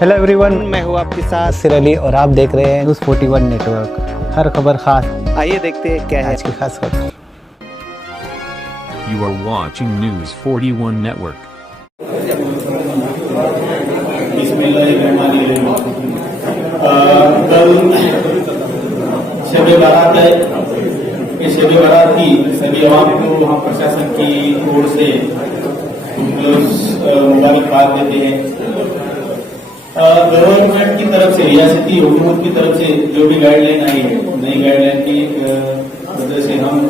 Hello everyone, मैं हूँ आपके साथ सिर अली और आप देख रहे हैं न्यूज़ 41 नेटवर्क। हर खबर खास। आइए देखते हैं क्या है आज की खास खबर। You are watching News 41 Network. कल शब बारात है। इस शब बारात की सभी आवाम को वहाँ प्रशासन की ओर से मुबारकबाद देते हैं। गवर्नमेंट की तरफ से, रियासती हुकूमत की तरफ से जो भी गाइडलाइन आई है, नई गाइडलाइन की वजह से हम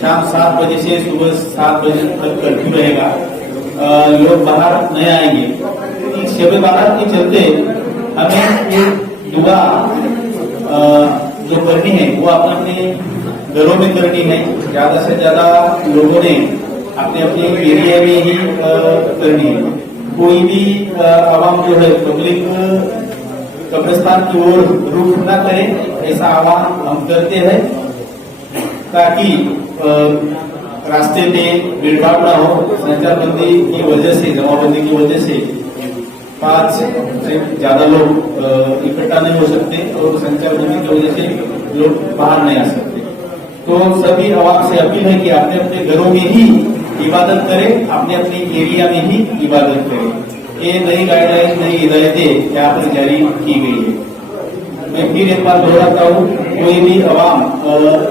शाम 7 बजे से सुबह 7 बजे तक कर्फ्यू रहेगा। लोग बाहर नहीं आएंगे। शब बारात के चलते हमें एक दुआ जो करनी है वो अपने अपने घरों में करनी है। ज्यादा से ज्यादा लोगों ने अपने अपने एरिया में ही करनी है। कोई भी आवाम जो है पब्लिक कब्रस्तान की ओर रुख न करे, ऐसा आह्वान हम करते हैं ताकि रास्ते में भीड़भाड़ न हो। संचारबंदी की वजह से, जमाबंदी की वजह से 5 से ज्यादा लोग इकट्ठा नहीं हो सकते और संचारबंदी की वजह से लोग बाहर नहीं आ सकते। तो सभी आवाम से अपील है कि अपने अपने घरों में ही इबादत करें, अपने अपने एरिया में ही इबादत करें। ये नई गाइडलाइन, नई हिदायतें यहाँ पर जारी की गई है। मैं फिर एक बार दोहराता हूँ, कोई भी आवाम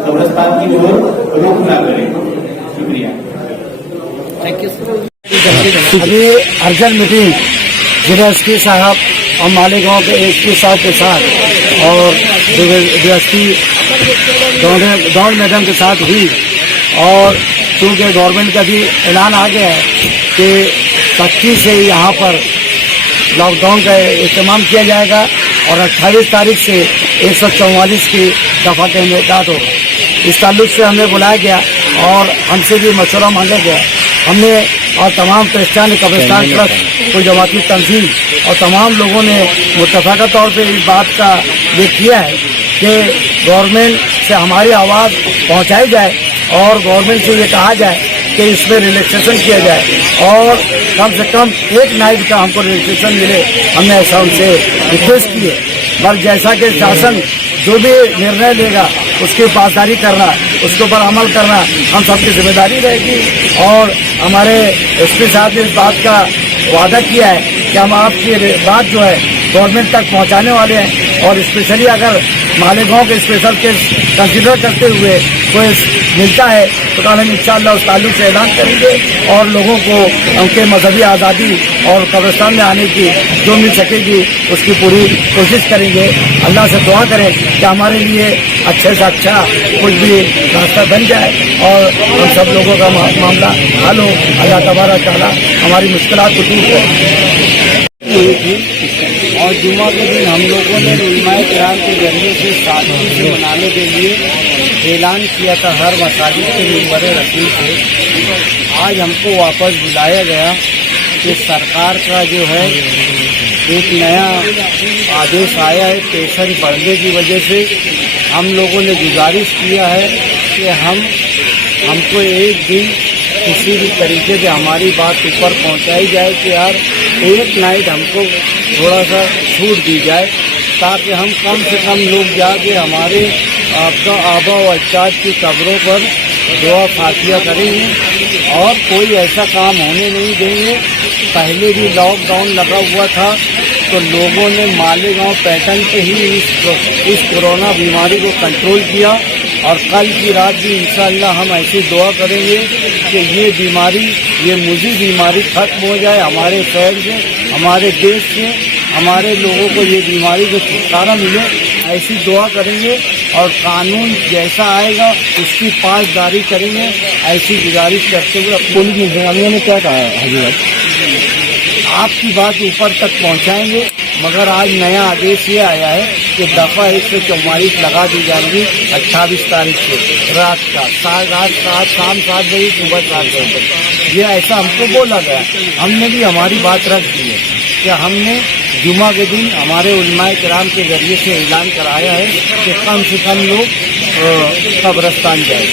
कब्रस्तान की ओर रुख न करे। शुक्रिया, थैंक यू। अभी अर्जंट मीटिंग जिला साहब और मालेगांव के एएस साहब के साथ और डीएसपी दौड़ मैडम के साथ हुई। और चूँकि गवर्नमेंट का भी ऐलान आ गया है कि 25 से यहाँ पर लॉकडाउन का इस्तेमाल किया जाएगा और 28 तारीख से 144 की दफ़ा का इनेकाद होगा। इस ताल्लुक से हमें बुलाया गया और हमसे भी मशवरा मांगा गया। हमने और तमाम पहचान कब्रस्तान ट्रस्ट को जमाती तंज़ीम और तमाम लोगों ने मुत्तफ़ाक़ा तौर पर इस बात का ये किया है कि गवर्नमेंट से हमारी आवाज़ पहुँचाई जाए और गवर्नमेंट से ये कहा जाए कि इसमें रिलैक्सेशन किया जाए और कम से कम एक नाइट का हमको रिलैक्सेशन मिले। हमने ऐसा उनसे रिक्वेस्ट की है। बस जैसा कि शासन जो भी निर्णय लेगा उसकी पासदारी करना, उसके ऊपर अमल करना हम सबकी जिम्मेदारी रहेगी। और हमारे एसपी साहब ने इस बात का वादा किया है कि हम आपकी बात जो है गवर्नमेंट तक पहुंचाने वाले हैं। और स्पेशली अगर मालेगांव के स्पेशल केस कंसिडर करते हुए कोई मिलता है तो कल हम इंशाअल्लाह उस ताल्लुक से ऐलान करेंगे और लोगों को उनके मजहबी आज़ादी और कब्रस्तान में आने की जो मिल सकेगी उसकी पूरी कोशिश करेंगे। अल्लाह से दुआ करें कि हमारे लिए अच्छे से अच्छा कुछ भी रास्ता बन जाए और हम सब लोगों का मामला हल हो। अल्लाह तबारक तआला हमारी मुश्किलात को दूर करे। और जुमा के दिन हम लोगों ने उलमाए किराम के जरिए से साथी से मनाने के लिए ऐलान किया था हर मसाजिद के मिंबर रसीद से। आज हमको वापस बुलाया गया कि सरकार का जो है एक नया आदेश आया है। पेशेंट बढ़ने की वजह से हम लोगों ने गुजारिश किया है कि हमको एक दिन किसी भी तरीके से हमारी बात ऊपर पहुंचाई जाए कि यार एक नाइट हमको थोड़ा सा छूट दी जाए ताकि हम कम से कम लोग जाके हमारे आपका आबा व अजदाद की कब्रों पर दुआ फातिहा करेंगे और कोई ऐसा काम होने नहीं देंगे। पहले भी लॉकडाउन लगा हुआ था तो लोगों ने मालेगांव पैटर्न पे ही इस कोरोना बीमारी को कंट्रोल किया और कल की रात भी इंशाअल्लाह हम ऐसी दुआ करेंगे कि ये बीमारी, ये मुझी बीमारी खत्म हो जाए हमारे शहर से, हमारे देश से, हमारे लोगों को ये बीमारी से छुटकारा मिले। ऐसी दुआ करेंगे और कानून जैसा आएगा उसकी पासदारी करेंगे। ऐसी गुजारिश करते हुए पुलिस इंतजामिया ने क्या कहा है, आपकी बात ऊपर तक पहुंचाएंगे। मगर आज नया आदेश ये आया है कि दफ़ा 144 लगा दी जाएगी 28 तारीख से रात का शाम 7 बजे सुबह 7 बजे तक। ये ऐसा हमको बोला गया। हमने भी हमारी बात रख दी है कि हमने जुमा के दिन हमारे उलमाए किराम के जरिए से ऐलान कराया है कि कम से कम लोग कब्रस्तान जाए।